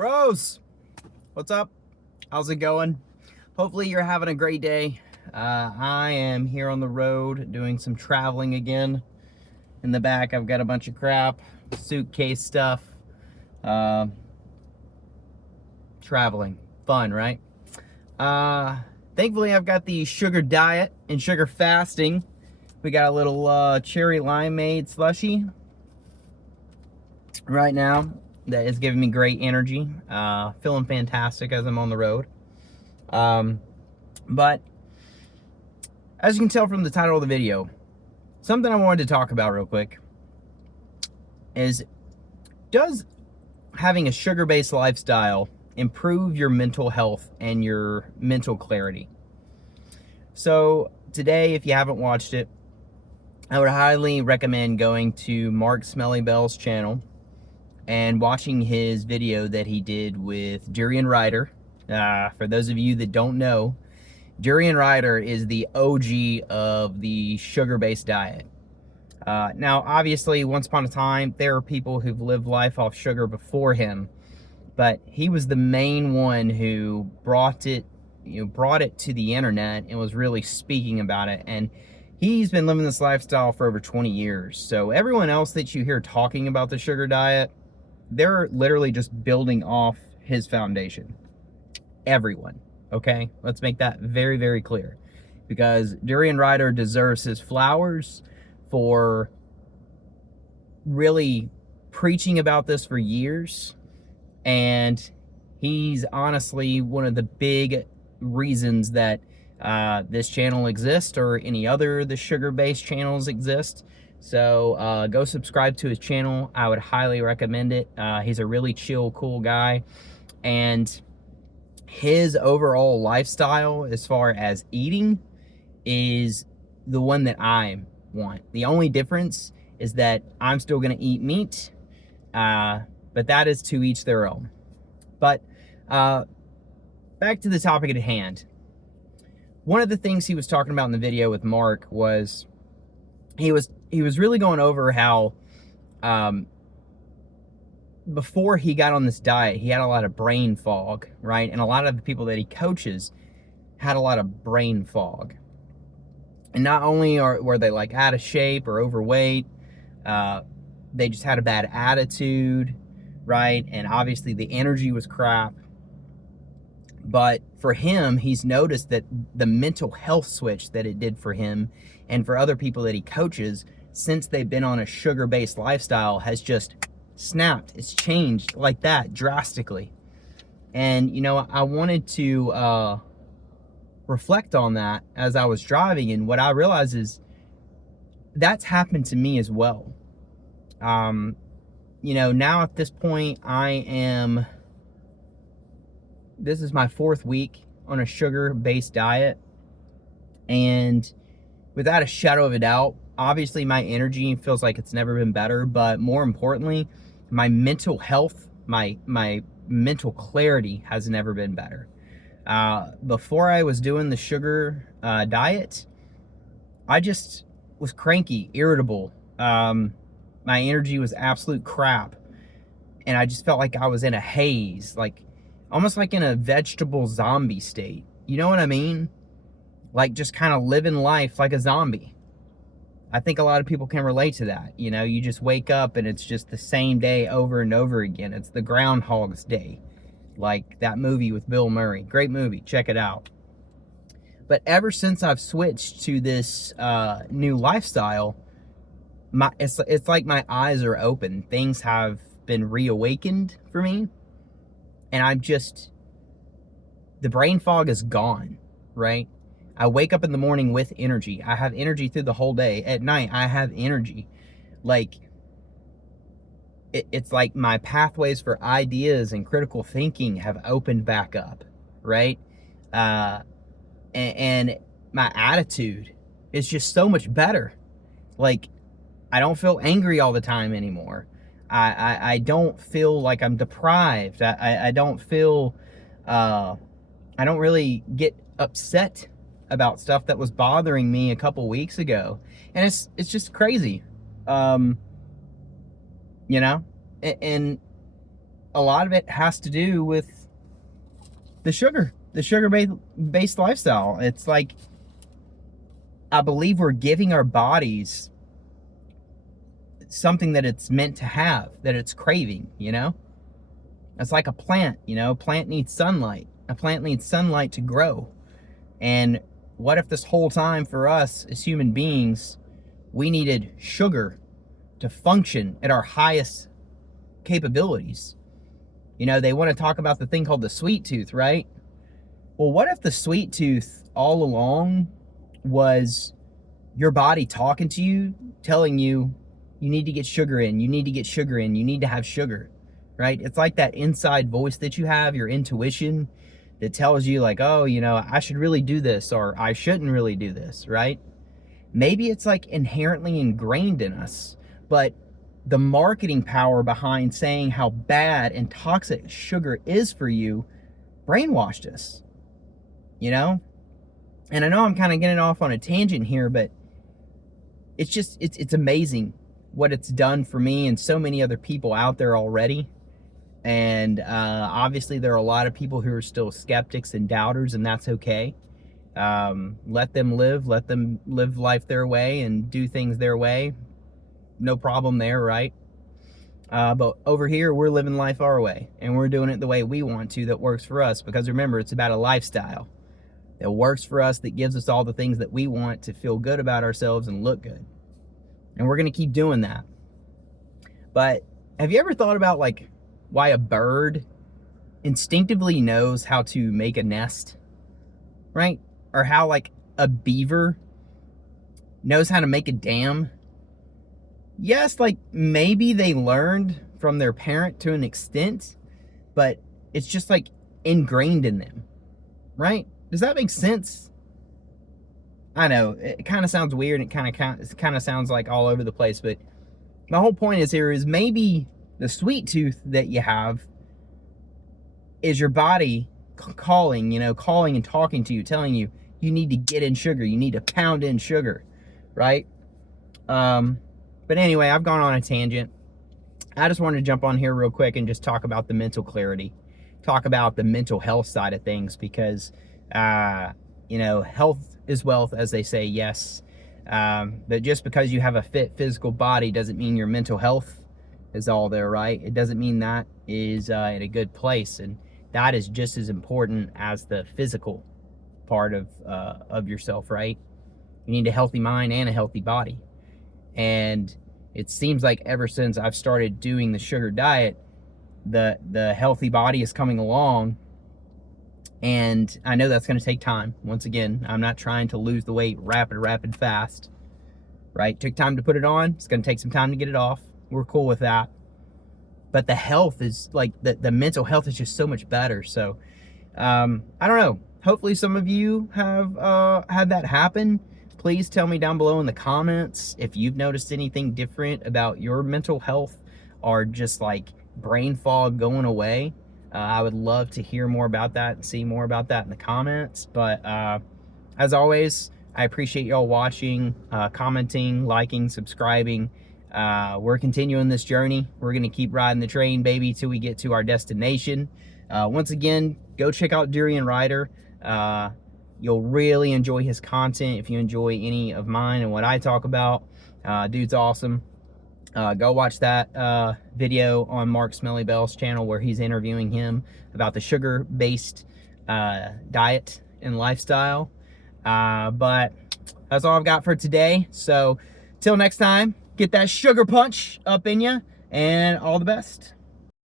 Bros, what's up? How's it going? Hopefully you're having a great day. I am here on the road doing some traveling again. In the back, I've got a bunch of crap, suitcase stuff. Traveling, fun, right? Thankfully, I've got the sugar diet and sugar fasting. We got a little cherry limeade slushy right now that is giving me great energy. Feeling fantastic as I'm on the road. But as you can tell from the title of the video, something I wanted to talk about real quick is, does having a sugar-based lifestyle improve your mental health and your mental clarity? So today, if you haven't watched it, I would highly recommend going to Mark Smellybell's channel and watching his video that he did with Jurian Ryder. For those of you that don't know, Jurian Ryder is the OG of the sugar-based diet. Now, obviously, once upon a time, there are people who've lived life off sugar before him, but he was the main one who brought it to the internet and was really speaking about it. And he's been living this lifestyle for over 20 years. So everyone else that you hear talking about the sugar diet, they're literally just building off his foundation. Everyone, okay? Let's make that very, very clear. Because Jurian Ryder deserves his flowers for really preaching about this for years. And he's honestly one of the big reasons that this channel exists, or any other the sugar-based channels exist. So go subscribe to his channel. I would highly recommend it. He's a really chill, cool guy. And his overall lifestyle as far as eating is the one that I want. The only difference is that I'm still going to eat meat, but that is to each their own. But back to the topic at hand. One of the things he was talking about in the video with Mark was he was really going over how before he got on this diet, he had a lot of brain fog, right? And a lot of the people that he coaches had a lot of brain fog. And not only were they like out of shape or overweight, they just had a bad attitude, right? And obviously the energy was crap. But for him, he's noticed that the mental health switch that it did for him and for other people that he coaches since they've been on a sugar-based lifestyle has just snapped. It's changed like that drastically. And, you know, I wanted to reflect on that as I was driving, and what I realized is that's happened to me as well. You know, now at this point, this is my 4th week on a sugar-based diet, and without a shadow of a doubt, obviously my energy feels like it's never been better, but more importantly, my mental health, my mental clarity has never been better. Before I was doing the sugar diet, I just was cranky, irritable. My energy was absolute crap, and I just felt like I was in a haze, like almost like in a vegetable zombie state. You know what I mean? Like just kind of living life like a zombie. I think a lot of people can relate to that. You know, you just wake up and it's just the same day over and over again. It's the Groundhog's Day. Like that movie with Bill Murray. Great movie. Check it out. But ever since I've switched to this new lifestyle, it's like my eyes are open. Things have been reawakened for me. And the brain fog is gone, right? I wake up in the morning with energy. I have energy through the whole day. At night, I have energy. Like, it's like my pathways for ideas and critical thinking have opened back up, right? And my attitude is just so much better. Like, I don't feel angry all the time anymore. I don't feel like I'm deprived. I don't feel, I don't really get upset about stuff that was bothering me a couple weeks ago. And it's just crazy. You know? And a lot of it has to do with the sugar-based lifestyle. It's like, I believe we're giving our bodies something that it's meant to have, that it's craving, you know? It's like a plant, you know? A plant needs sunlight. A plant needs sunlight to grow. And what if this whole time for us as human beings, we needed sugar to function at our highest capabilities? You know, they want to talk about the thing called the sweet tooth, right? Well, what if the sweet tooth all along was your body talking to you, telling you, you need to get sugar in, you need to get sugar in, you need to have sugar, right? It's like that inside voice that you have, your intuition, that tells you like, oh, you know, I should really do this, or I shouldn't really do this, right? Maybe it's like inherently ingrained in us, but the marketing power behind saying how bad and toxic sugar is for you brainwashed us, you know? And I know I'm kind of getting off on a tangent here, but it's just, it's amazing what it's done for me and so many other people out there already. And obviously there are a lot of people who are still skeptics and doubters, and that's okay. Let them live life their way and do things their way. No problem there, right? But over here, we're living life our way, and we're doing it the way we want to, that works for us. Because remember, it's about a lifestyle that works for us, that gives us all the things that we want to feel good about ourselves and look good. And we're going to keep doing that. But have you ever thought about like why a bird instinctively knows how to make a nest, right? Or how like a beaver knows how to make a dam? Yes, like maybe they learned from their parent to an extent, but it's just like ingrained in them, right? Does that make sense? I know it kind of sounds weird. It kind of sounds like all over the place, but my whole point is here is maybe the sweet tooth that you have is your body calling and talking to you, telling you, you need to get in sugar. You need to pound in sugar, right? But anyway, I've gone on a tangent. I just wanted to jump on here real quick and just talk about the mental clarity, talk about the mental health side of things, because, you know, health is wealth, as they say, yes. But just because you have a fit physical body doesn't mean your mental health is all there, right? It doesn't mean that is in a good place. And that is just as important as the physical part of yourself, right? You need a healthy mind and a healthy body. And it seems like ever since I've started doing the sugar diet, the healthy body is coming along. And I know that's going to take time. Once again, I'm not trying to lose the weight rapid, fast, right? Took time to put it on. It's going to take some time to get it off. We're cool with that. But the health is like, the mental health is just so much better. So, I don't know. Hopefully some of you have had that happen. Please tell me down below in the comments if you've noticed anything different about your mental health, or just like brain fog going away. I would love to hear more about that and see more about that in the comments. But as always, I appreciate y'all watching, commenting, liking, subscribing. We're continuing this journey. We're going to keep riding the train, baby, till we get to our destination. Once again, go check out Jurian Ryder. You'll really enjoy his content if you enjoy any of mine and what I talk about. Dude's awesome. Go watch that video on Mark Smelly Bell's channel where he's interviewing him about the sugar-based diet and lifestyle. But that's all I've got for today. So till next time, get that sugar punch up in you, and all the best.